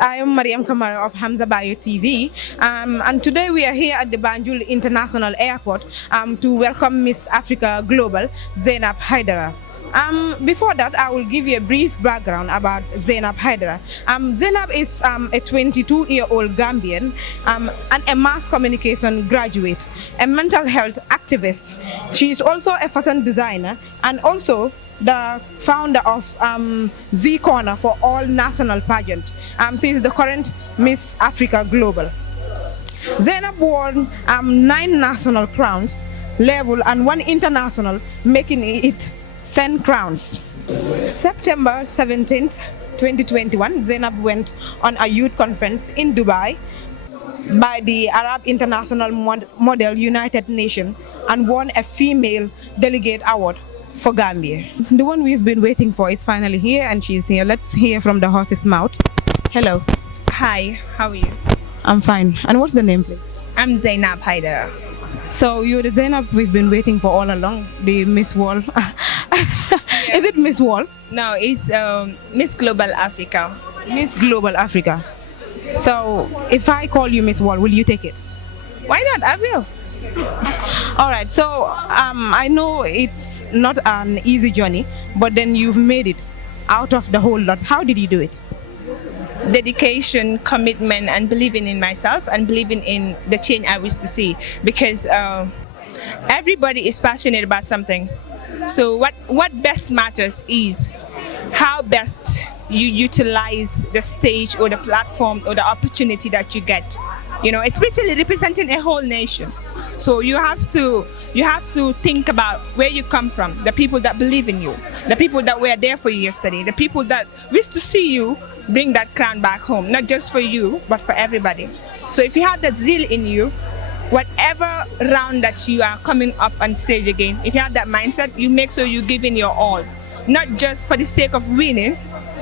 I am Mariam Kamara of Hamza Bayo TV, and today we are here at the Banjul International Airport to welcome Miss Africa Global, Zainab Haidara. Before that, I will give you a brief background about Zainab Haidara. Zainab is a 22-year-old Gambian and a mass communication graduate, a mental health activist. She is also a fashion designer and also the founder of Z Corner for all national pageant. She is the current Miss Africa Global. Zainab won 9 national crowns, level and 1 international, making it 10 crowns. September 17th, 2021, Zainab went on a youth conference in Dubai by the Arab International Model United Nations and won a female delegate award for Gambia. The one we've been waiting for is finally here, and she's here. Let's hear from the horse's mouth. Hello. Hi, how are you? I'm fine. And what's the name, please? I'm Zainab Haidara. So you're the Zainab we've been waiting for all along, the Miss World. Yeah. Is it Miss World? No, it's Miss Global Africa. Miss Global Africa. So if I call you Miss World, will you take it? Why not? I will. All right, so I know it's not an easy journey, but then you've made it out of the whole lot. How did you do it? Dedication, commitment, and believing in myself and believing in the change I wish to see. Because everybody is passionate about something. So what best matters is how best you utilize the stage or the platform or the opportunity that you get. You know, especially representing a whole nation. So you have to think about where you come from, the people that believe in you, the people that were there for you yesterday, the people that wish to see you bring that crown back home, not just for you, but for everybody. So if you have that zeal in you, whatever round that you are coming up on stage again, if you have that mindset, you make sure you give in your all, not just for the sake of winning,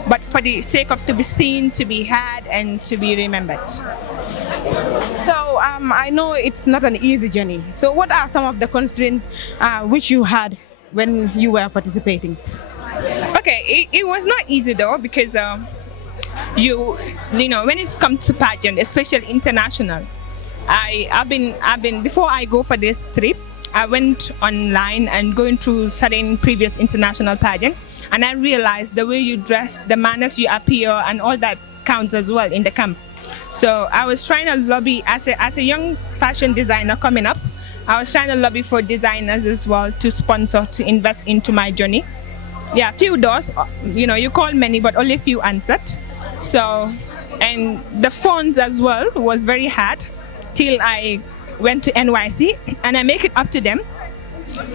but for the sake of to be seen, to be heard, and to be remembered. So I know it's not an easy journey. So what are some of the constraints which you had when you were participating? Okay, it was not easy though, because you know when it comes to pageant, especially international, I've been before I go for this trip, I went online and going through certain previous international pageant, and I realized the way you dress, the manners you appear, and all that counts as well in the camp. So I was trying to lobby as a young fashion designer coming up. I was trying to lobby for designers as well to sponsor, to invest into my journey. Yeah, few doors, you know, you call many, but only few answered. So, and the funds as well was very hard till I went to NYC, and I make it up to them.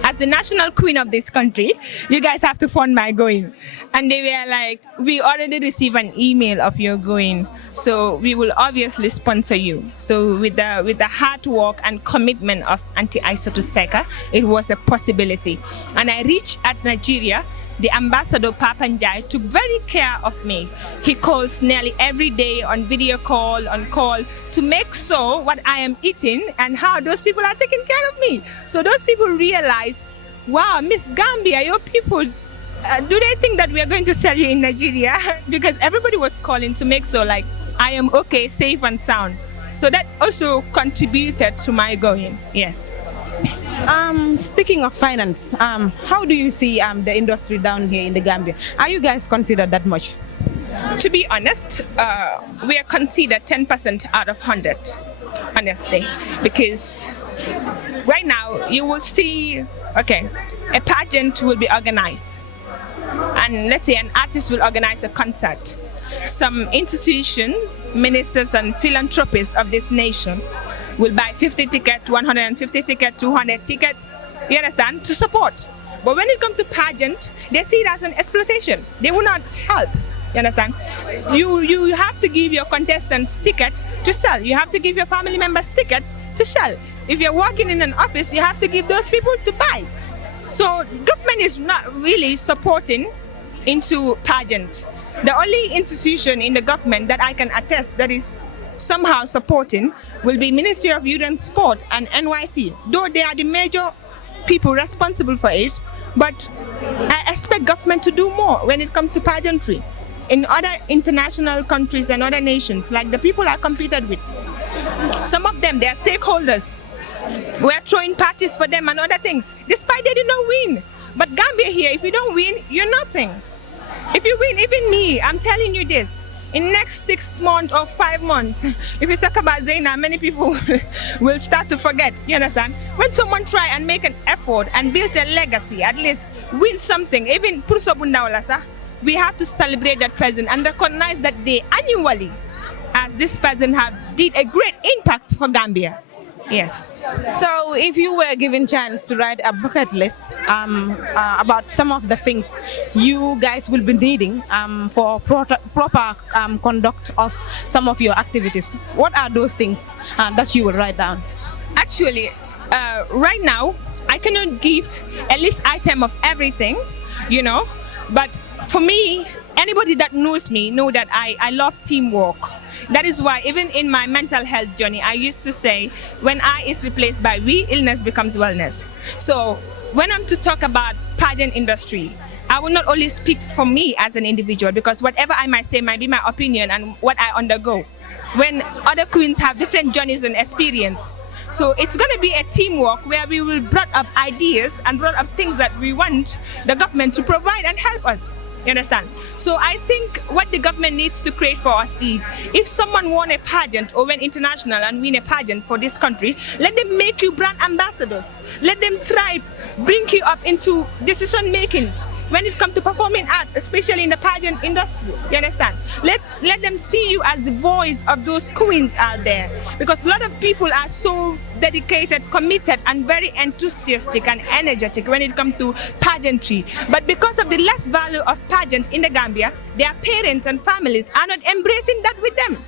As the national queen of this country, you guys have to fund my going. And they were like, we already received an email of your going, so we will obviously sponsor you. So with the hard work and commitment of Auntie Aissatou Seka, it was a possibility. And I reached at Nigeria. The ambassador Papanjai took very care of me. He calls nearly every day on video call, on call, to make sure what I am eating and how those people are taking care of me. So those people realize, wow, Miss Gambia, your people, do they think that we are going to sell you in Nigeria? Because everybody was calling to make sure like I am okay, safe and sound. So that also contributed to my going, yes. Speaking of finance, how do you see the industry down here in the Gambia? Are you guys considered that much? To be honest, we are considered 10% out of 100, honestly, because right now you will see, okay, a pageant will be organized, and let's say an artist will organize a concert. Some institutions, ministers and philanthropists of this nation will buy 50 tickets, 150 tickets, 200 tickets, you understand, to support. But when it comes to pageant, they see it as an exploitation. They will not help, you understand. You have to give your contestants ticket to sell. You have to give your family members ticket to sell. If you're working in an office, you have to give those people to buy. So government is not really supporting into pageant. The only institution in the government that I can attest that is somehow supporting will be Ministry of Youth and Sport and NYC, though they are the major people responsible for it. But I expect government to do more when it comes to pageantry. in other international countries and other nations, like the people I competed with, some of them, they are stakeholders. We're throwing parties for them and other things, despite they did not win. But Gambia here, if you don't win, you're nothing. If you win, even me, I'm telling you this, in next 6 months or 5 months, if you talk about Zainab, many people will start to forget. You understand? When someone try and make an effort and build a legacy, at least win something, even Pursobundawalasa, we have to celebrate that person and recognize that they annually, as this person have did a great impact for Gambia. Yes. So, if you were given chance to write a bucket list about some of the things you guys will be needing for proper conduct of some of your activities, what are those things that you will write down? Actually, right now, I cannot give a list item of everything, you know, but for me, anybody that knows me know that I love teamwork. That is why even in my mental health journey, I used to say, when I is replaced by we, illness becomes wellness. So when I'm to talk about pageant industry, I will not only speak for me as an individual, because whatever I might say might be my opinion and what I undergo. When other queens have different journeys and experience. So it's going to be a teamwork where we will bring up ideas and bring up things that we want the government to provide and help us. You understand? So I think what the government needs to create for us is, if someone won a pageant or went international and win a pageant for this country, let them make you brand ambassadors. Let them try, bring you up into decision making when it comes to performing arts, especially in the pageant industry. You understand? Let them see you as the voice of those queens out there, because a lot of people are so dedicated, committed, and very enthusiastic and energetic when it comes to pageantry. But because of the less value of pageant in the Gambia, their parents and families are not embracing that with them.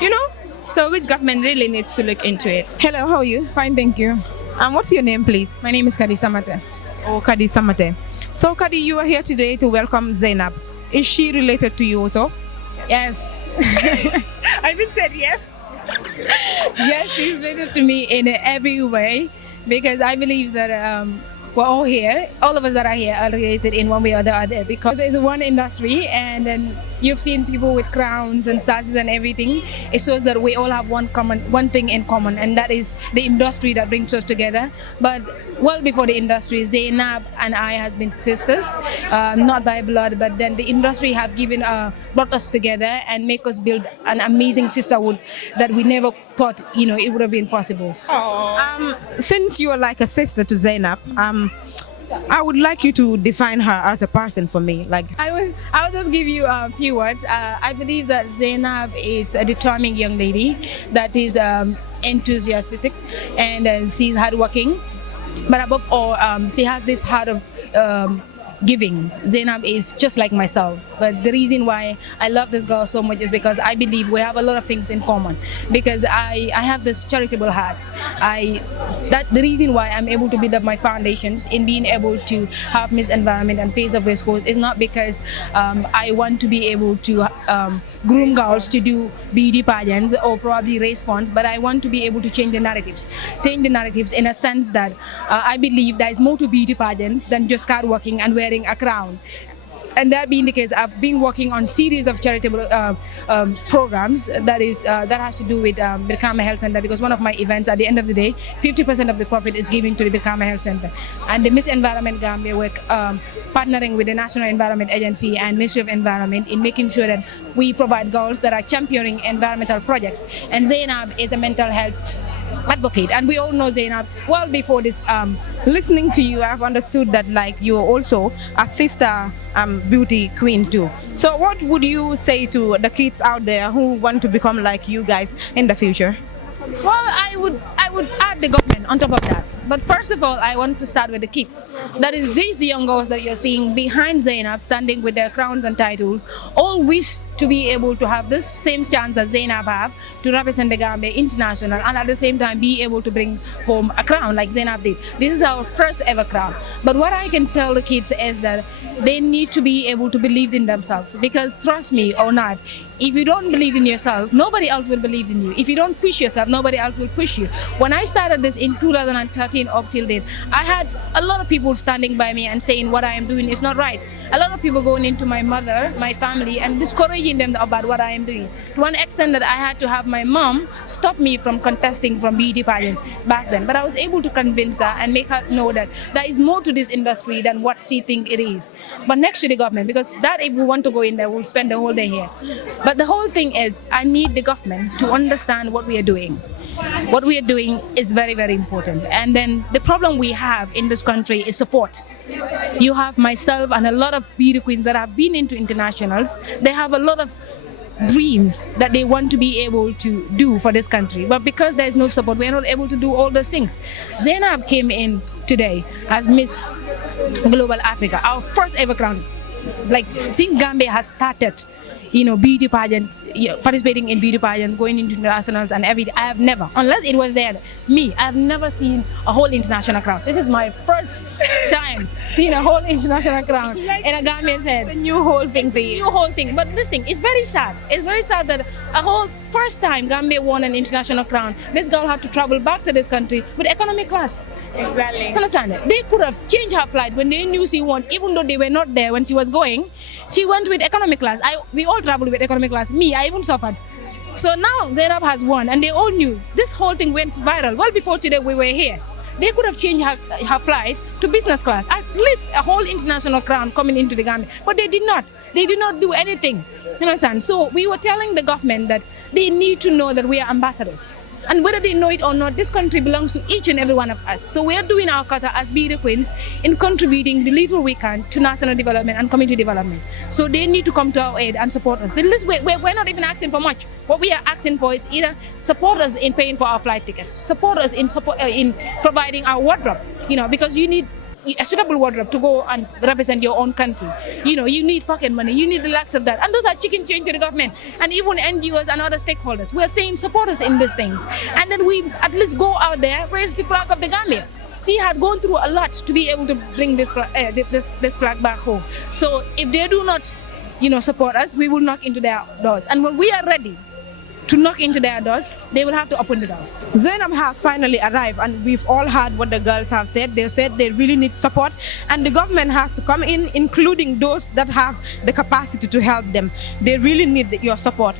You know? So which government really needs to look into it. Hello, how are you? Fine, thank you. What's your name, please? My name is Kadi Samate. Oh, Kadi Samate. So, Kadi, you are here today to welcome Zainab. Is she related to you also? Yes. I even said yes. Yes, she's related to me in every way, because I believe that we're all here. All of us that are here are related in one way or the other, because there's one industry, and then you've seen people with crowns and sashes and everything. It shows that we all have one thing in common, and that is the industry that brings us together. But well before the industry, Zainab and I has been sisters, not by blood, but then the industry have brought us together and make us build an amazing sisterhood that we never thought, it would have been possible. Since you are like a sister to Zainab, I would like you to define her as a person for me. Like, I will just give you a few words. I believe that Zainab is a determined young lady that is enthusiastic, and she's hardworking. But above all, she has this heart of giving. Zainab is just like myself. But the reason why I love this girl so much is because I believe we have a lot of things in common. Because I have this charitable heart. The reason why I'm able to build up my foundations in being able to have Miss Environment and Face of West Coast is not because I want to be able to groom girls to do beauty pageants or probably raise funds, but I want to be able to change the narratives. Change the narratives in a sense that I believe there is more to beauty pageants than just card working and wearing a crown. And that being the case, I've been working on series of charitable programs that has to do with Birkama Health Center, because one of my events, at the end of the day, 50% of the profit is given to the Birkama Health Center. And the Miss Environment Gambia, we're partnering with the National Environment Agency and Ministry of Environment in making sure that we provide girls that are championing environmental projects. And Zainab is a mental health advocate, and we all know Zainab well before this. Listening to you, I've understood that like you're also a sister beauty queen too. So what would you say to the kids out there who want to become like you guys in the future? Well, I would add the government on top of that. But first of all, I want to start with the kids. That is, these young girls that you're seeing behind Zainab, standing with their crowns and titles, all wish to be able to have this same chance that Zainab have to represent the Gambia international and at the same time be able to bring home a crown like Zainab did. This is our first ever crown. But what I can tell the kids is that they need to be able to believe in themselves, because trust me or not, if you don't believe in yourself, nobody else will believe in you. If you don't push yourself, nobody else will push you. When I started this in 2013 up till date, I had a lot of people standing by me and saying what I am doing is not right. A lot of people going into my mother, my family, and discouraging them about what I am doing. To one extent that I had to have my mom stop me from contesting from beauty pageant back then. But I was able to convince her and make her know that there is more to this industry than what she thinks it is. But next to the government, because that if we want to go in there, we'll spend the whole day here. But the whole thing is, I need the government to understand what we are doing. What we are doing is very, very important. And then the problem we have in this country is support. You have myself and a lot of beauty queens that have been into internationals. They have a lot of dreams that they want to be able to do for this country. But because there is no support, we are not able to do all those things. Zainab came in today as Miss Global Africa, our first ever crown. Like, since Gambia has started, beauty pageants, participating in beauty pageants, going into internationals and everything. I have never, unless it was there, I have never seen a whole international crown. This is my first time seeing a whole international crown in a Gambian's head. The new whole thing. New whole thing. But this thing, it's very sad. It's very sad that a whole first time Gambia won an international crown, this girl had to travel back to this country with economic class. Exactly. Understand? They could have changed her flight when they knew she won, even though they were not there when she was going. She went with economic class. We all traveled with economic class. Me, I even suffered. So now Zainab has won, and they all knew this whole thing went viral. Well, before today we were here. They could have changed her flight to business class. At least a whole international crown coming into the Gambia. But they did not. They did not do anything. You understand? So we were telling the government that they need to know that we are ambassadors. And whether they know it or not, this country belongs to each and every one of us. So we are doing our quota as beauty queens in contributing the little we can to national development and community development. So they need to come to our aid and support us. We're not even asking for much. What we are asking for is either support us in paying for our flight tickets, support us in providing our wardrobe, because you need a suitable wardrobe to go and represent your own country. You need pocket money, you need the likes of that. And those are chicken change to the government and even NGOs and other stakeholders. We are saying support us in these things. And then we at least go out there, raise the flag of the Gambia. She had gone through a lot to be able to bring this flag back home. So if they do not, support us, we will knock into their doors. And when we are ready to knock into their doors, they will have to open the doors. Zainab has finally arrived, and we've all heard what the girls have said. They said they really need support, and the government has to come in, including those that have the capacity to help them. They really need your support.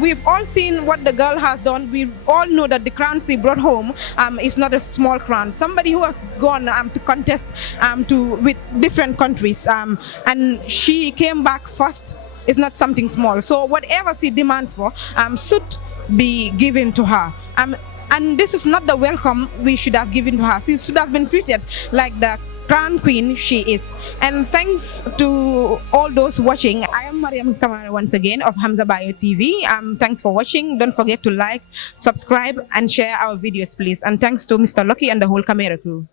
We've all seen what the girl has done. We all know that the crown she brought home is not a small crown. Somebody who has gone to contest with different countries, and she came back first. It's not something small. So whatever she demands for should be given to her. And this is not the welcome we should have given to her. She should have been treated like the crown queen she is. And thanks to all those watching. I am Mariam Kamara once again of Hamza Bio TV. Thanks for watching. Don't forget to like, subscribe, and share our videos, please. And thanks to Mr. Lucky and the whole camera crew.